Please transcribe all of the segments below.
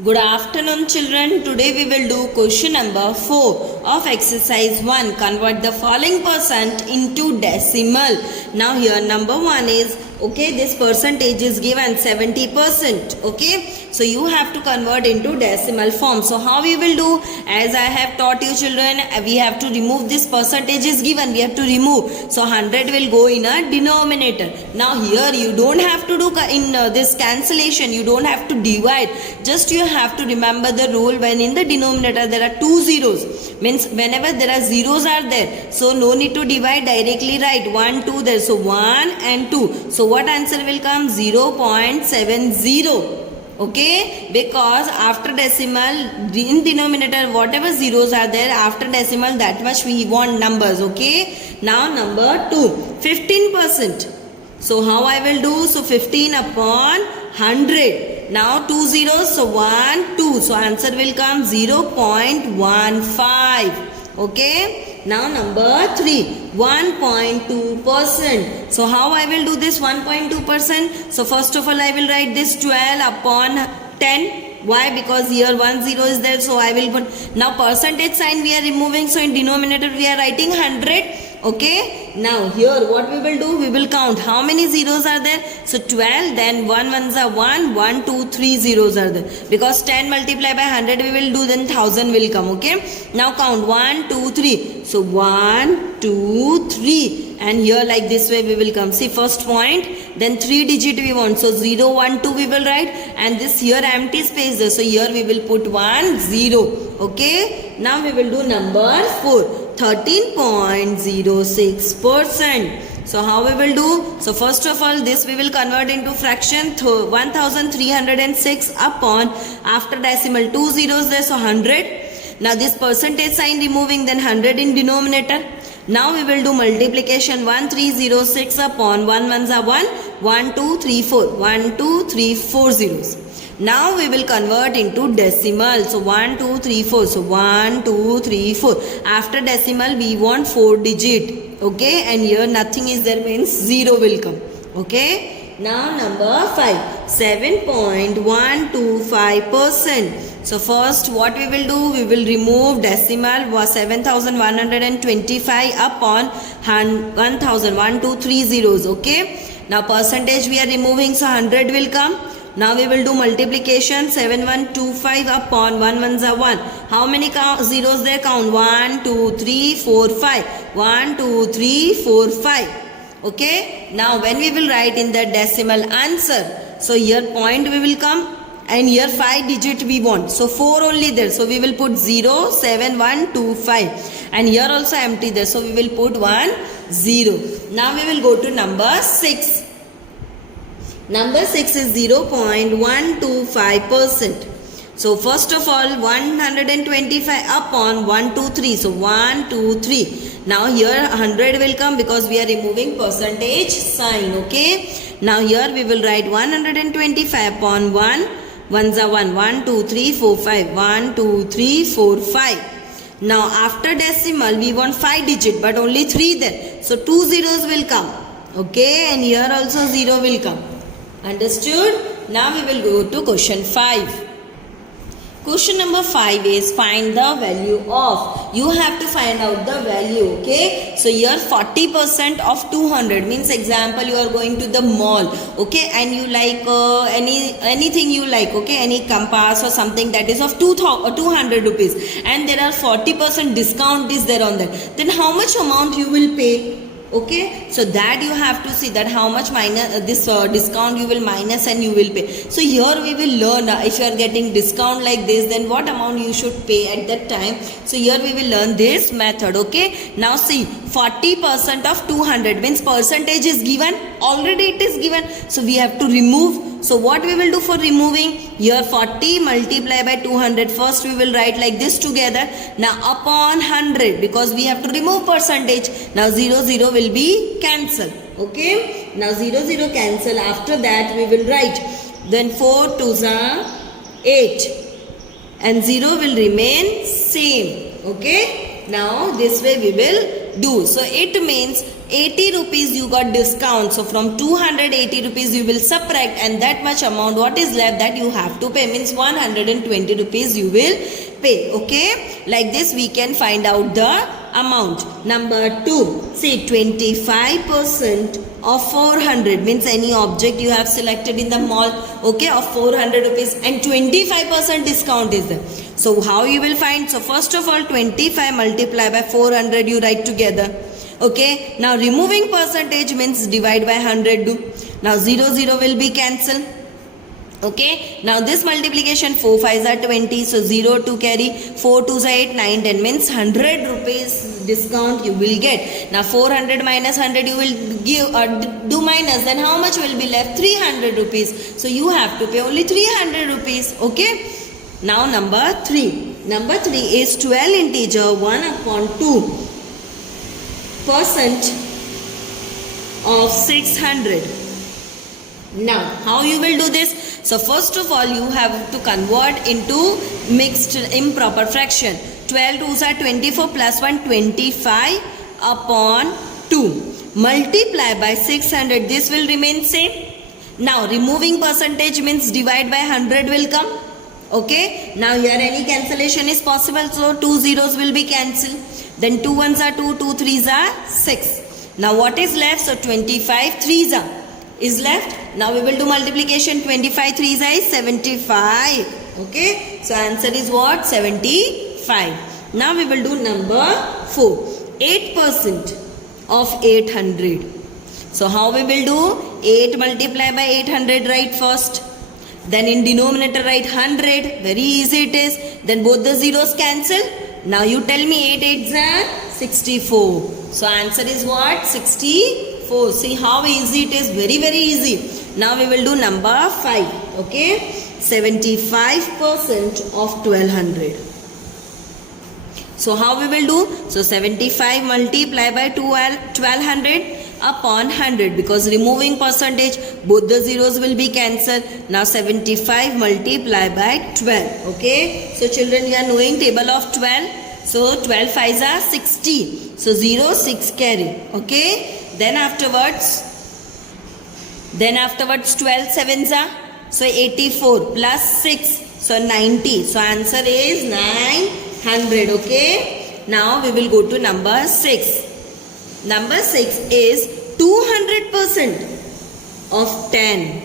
Good afternoon children. Today we will do question number 4 of exercise 1. Convert the following percent into decimal. Now here number 1 is, okay, this percentage is given 70%. Okay, so you have to convert into decimal form. So how we will do? As I have taught you children, we have to remove this percentage is given. We have to remove. So 100 will go in a denominator. Now here you don't have to do in this cancellation. You don't have to divide. Just you have to remember the rule when in the denominator there are two zeros. Means whenever there are zeros are there. So no need to divide, directly write 1, 2 there. So 1 and 2. So what answer will come? 0.70. Okay, because after decimal in denominator whatever zeros are there, after decimal that much we want numbers. Okay, now number 2, 15%. So how I will do? So 15 upon 100. Now 2 zeros, so 1, 2. So answer will come 0.15. Okay. Now number 3, 1.2%. So how I will do this 1.2%? So first of all I will write this 12 upon 10. Why? Because here 1 0 is there. So I will put, now percentage sign we are removing. So in denominator we are writing 100. Okay, now here what we will do? We will count how many zeros are there. So 12, then 1 ones are 1, 1, 2, 3 zeros are there. Because 10 multiplied by 100 we will do, then 1000 will come. Okay, now count 1, 2, 3. So 1, 2, 3. And here like this way we will come. See first point, then 3 digit we want. So 0, 1, 2 we will write. And this here empty space there. So here we will put 1, 0. Okay, now we will do number 4. 13.06%. So how we will do? So first of all this we will convert into fraction. 1306 upon, after decimal 2 zeros there, so 100. Now this percentage sign removing, then 100 in denominator. Now we will do multiplication. 1306 upon 1 ones are 1, 1, 2, 3, 4. 1, 2, 3, 4 zeros. Now we will convert into decimal. So 1, 2, 3, 4. So 1, 2, 3, 4. After decimal we want 4 digit. Okay, and here nothing is there, means 0 will come. Okay. Now number 5, 7.125%. So first what we will do? We will remove decimal was 7125 upon 1000. 1, 2, 3 zeros. Okay. Now percentage we are removing, so 100 will come. Now we will do multiplication. 7125 upon 1 ones are 1. How many zeros there? Count 1, 2, 3, 4, 5. 1, 2, 3, 4, 5. Okay. Now when we will write in the decimal answer, so here point we will come, and here 5 digit we want. So 4 only there. So we will put 0, 7, 1, 2, 5. And here also empty there. So we will put 1, 0. Now we will go to number 6. Number 6 is 0.125%. So first of all 125 upon 1, 2, 3. So 1, 2, 3. Now here 100 will come because we are removing percentage sign. Okay. Now here we will write 125 upon 1. Ones are 1, 1, 2, 3, 4, 5. 1, 2, 3, 4, 5. Now after decimal we want 5 digit, but only 3 there. So 2 zeros will come. Okay. And here also 0 will come. Understood? Now we will go to question 5. Question number 5 is find the value of. You have to find out the value. Okay. So here 40% of 200 means, example, you are going to the mall. Okay. And you like anything you like. Okay. Any compass or something that is of 200 rupees. And there are 40% discount is there on that. Then how much amount you will pay? Okay, so that you have to see that how much minus this discount you will minus and you will pay. So here we will learn if you are getting discount like this, then what amount you should pay at that time. So here we will learn this method. Okay, now see 40% of 200 means percentage is given, already it is given. So we have to remove. So what we will do for removing? Here 40 multiplied by 200. First we will write like this together. Now upon 100, because we have to remove percentage. Now 0, 0 will be cancel. Okay. Now 0, 0 cancel. After that we will write. Then 4 2s are 8. And 0 will remain same. Okay. Now this way we will do. So it means 80 rupees you got discount. So from 280 rupees you will subtract, and that much amount what is left that you have to pay means 120 rupees you will pay. Okay, like this we can find out the amount. Number 2, say 25% of 400 means any object you have selected in the mall, okay, of 400 rupees, and 25% discount is there. So how you will find? So first of all 25 multiply by 400 you write together. Okay, now removing percentage means divide by 100 do. Now 0 will be cancelled. Okay, now this multiplication 4 5s are 20, so 0 to carry, 4 2s are 8, 9 10 means 100 rupees discount you will get. Now 400 minus 100 you will give do minus, then how much will be left? 300 rupees. So you have to pay only 300 rupees. Okay, now number 3. Number 3 is 12 integer 1 upon 2% of 600. Now how you will do this? So first of all you have to convert into mixed improper fraction. 12 2s are 24 plus 1 25 upon 2 multiply by 600. This will remain same. Now removing percentage means divide by 100 will come. Okay, now here any cancellation is possible, so 2 zeros will be cancelled. Then 2 1s are 2, 2 3s are 6. Now what is left? So 25 3s are is left. Now we will do multiplication. 25 3s is 75. Okay, so answer is what? 75. Now we will do number 4. 8% of 800. So how we will do? 8 multiply by 800 right first. Then in denominator write 100. Very easy it is. Then both the zeros cancel. Now you tell me 8 8s are 64. So answer is what? 64. See how easy it is. Very easy. Now we will do number 5. Okay. 75% of 1200. So how we will do? So 75 multiply by 1200 upon 100, because removing percentage both the zeros will be cancelled. Now 75 multiply by 12. Okay. So children, you are knowing table of 12. So 12 5s are 60. So 0 6 carry. Okay. Then afterwards 12 7s are, so 84 plus 6, so 90. So answer is 900. Okay. Now we will go to number 6. Number 6 is 200% of 10.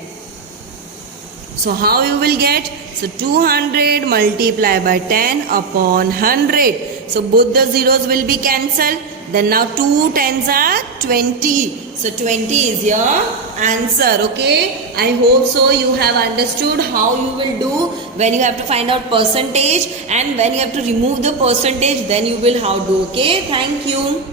So how you will get? So 200 multiply by 10 upon 100. So both the zeros will be cancelled. Then now 2 10s are 20. So 20 is your answer. Okay. I hope so you have understood how you will do when you have to find out percentage, and when you have to remove the percentage, then you will how do. Okay. Thank you.